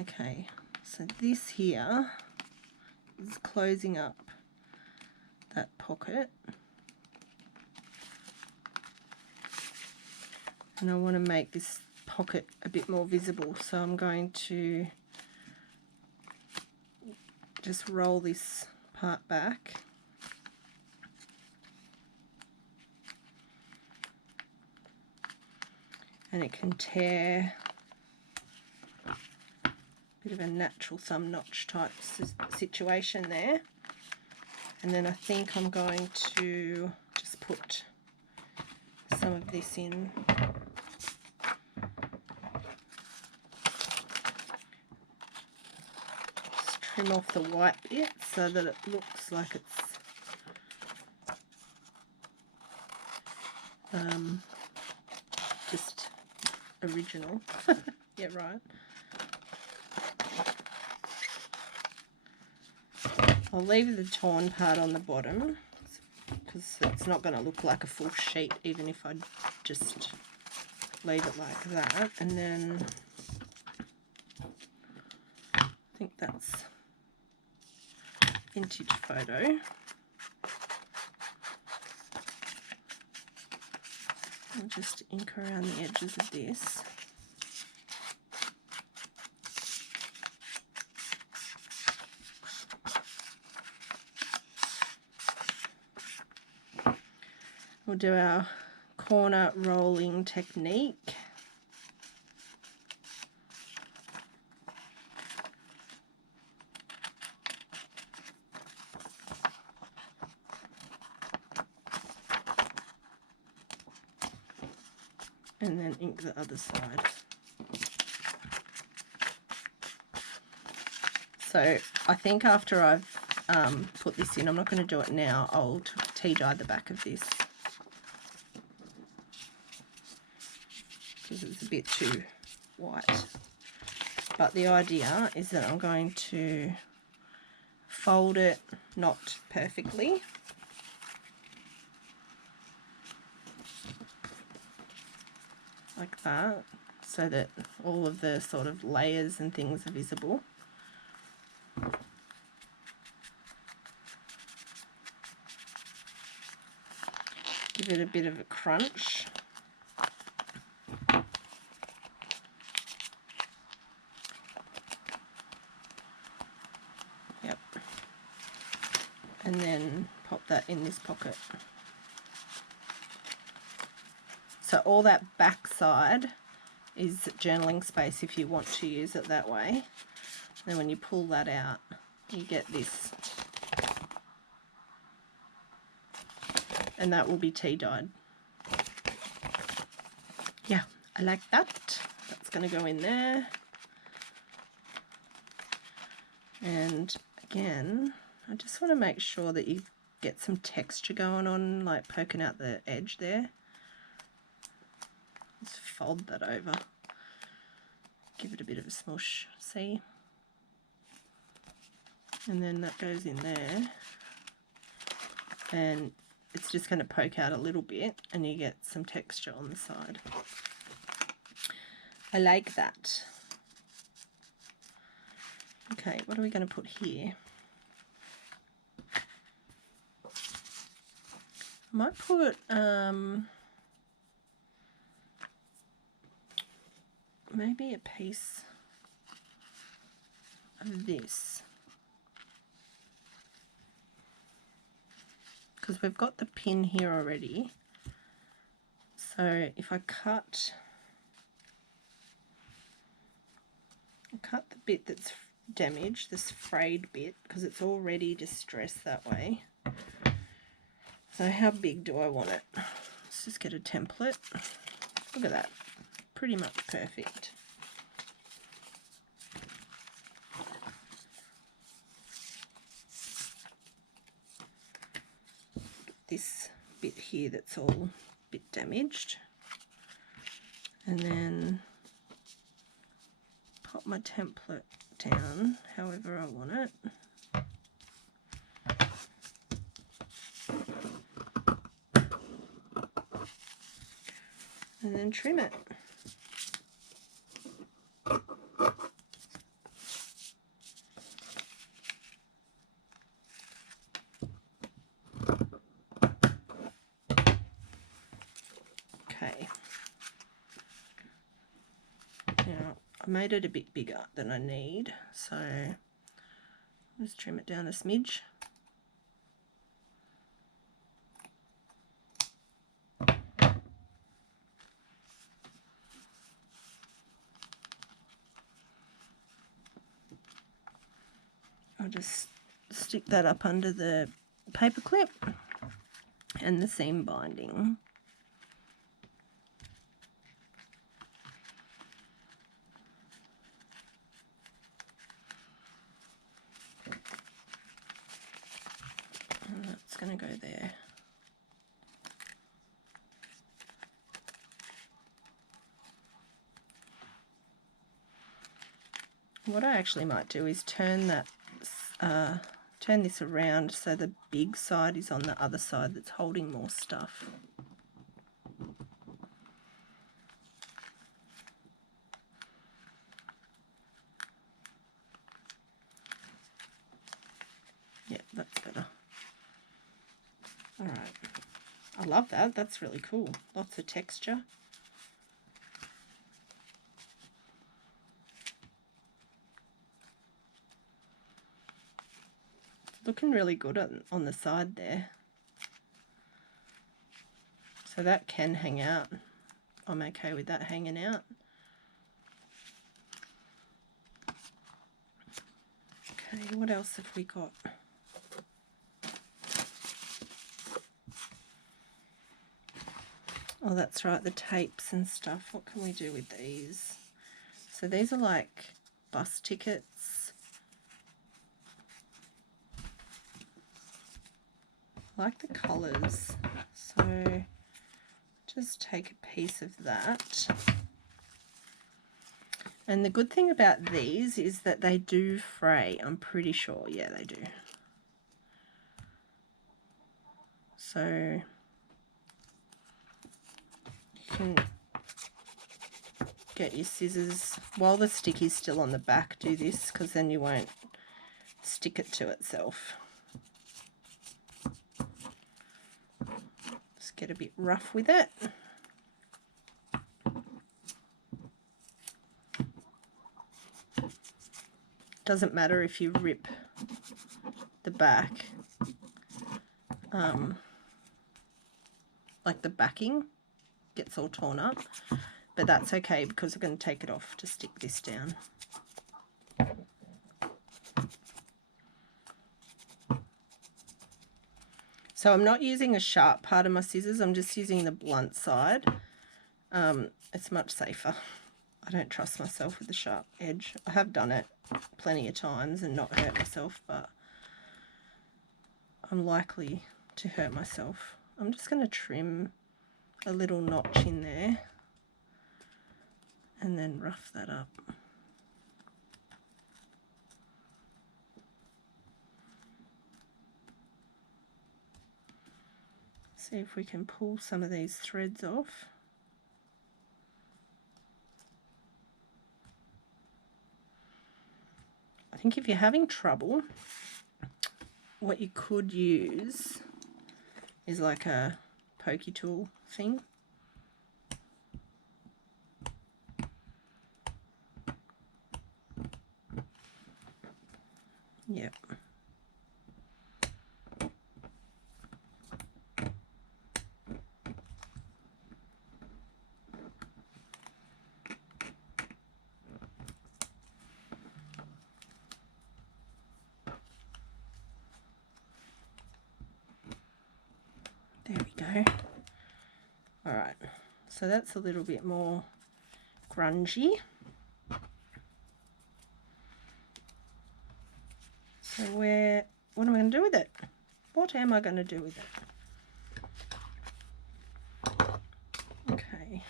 Okay, so this here is closing up that pocket. And I want to make this pocket a bit more visible, so I'm going to just roll this part back. And it can tear, a bit of a natural thumb notch type situation there. And then I think I'm going to just put some of this in. Just trim off the white bit so that it looks like it's just original. Yeah, right. I'll leave the torn part on the bottom because it's not going to look like a full sheet even if I just leave it like that. And then I think that's vintage photo. I'll just ink around the edges of this. We'll do our corner rolling technique. And then ink the other side. So I think after I've put this in, I'm not going to do it now, I'll tea dye the back of this because it's a bit too white. But the idea is that I'm going to fold it, not perfectly, like that, so that all of the sort of layers and things are visible. Give it a bit of a crunch. Yep. And then pop that in this pocket. So all that back side is journaling space if you want to use it that way. Then when you pull that out, you get this. And that will be tea dyed. Yeah, I like that. That's going to go in there. And again, I just want to make sure that you get some texture going on, like poking out the edge there. Just fold that over. Give it a bit of a smush, see? And then that goes in there. And it's just going to poke out a little bit and you get some texture on the side. I like that. Okay, what are we going to put here? I might put maybe a piece of this, because we've got the pin here already. So if I cut the bit that's damaged, this frayed bit, because it's already distressed that way. So how big do I want it? Let's just get a template. Look at that, pretty much perfect. This bit here that's all a bit damaged, and then pop my template down however I want it. And then trim it. I made it a bit bigger than I need, so just trim it down a smidge. I'll just stick that up under the paper clip and the seam binding. And that's going to go there. What I actually might do is turn this around so the big side is on the other side that's holding more stuff. Yeah, that's better. All right. I love that. That's really cool. Lots of texture. Looking really good on the side there. So that can hang out. I'm okay with that hanging out. Okay, what else have we got? Oh, that's right, the tapes and stuff. What can we do with these? So these are like bus tickets. I like the colours, so just take a piece of that. And the good thing about these is that they do fray, I'm pretty sure. Yeah, they do. So you can get your scissors while the sticky's still on the back. Do this, because then you won't stick it to itself. Just get a bit rough with it. Doesn't matter if you rip the back, like the backing gets all torn up, but that's okay because we're going to take it off to stick this down. So I'm not using a sharp part of my scissors, I'm just using the blunt side. It's much safer. I don't trust myself with the sharp edge. I have done it plenty of times and not hurt myself, but I'm likely to hurt myself. I'm just going to trim a little notch in there and then rough that up. See if we can pull some of these threads off. I think if you're having trouble, what you could use is like a pokey tool thing. Yep. There we go. All right, so that's a little bit more grungy. So what am I going to do with it? What am I going to do with it? Okay.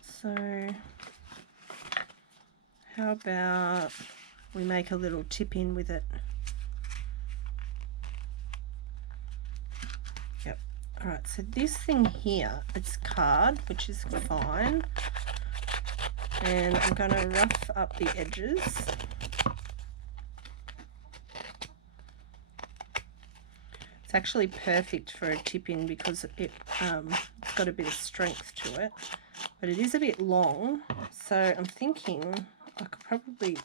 So how about we make a little tip in with it? Yep. All right, so this thing here, it's card, which is fine. And I'm going to rough up the edges. It's actually perfect for a tip in because it's got a bit of strength to it. but it is a bit long, so I'm thinking I could probably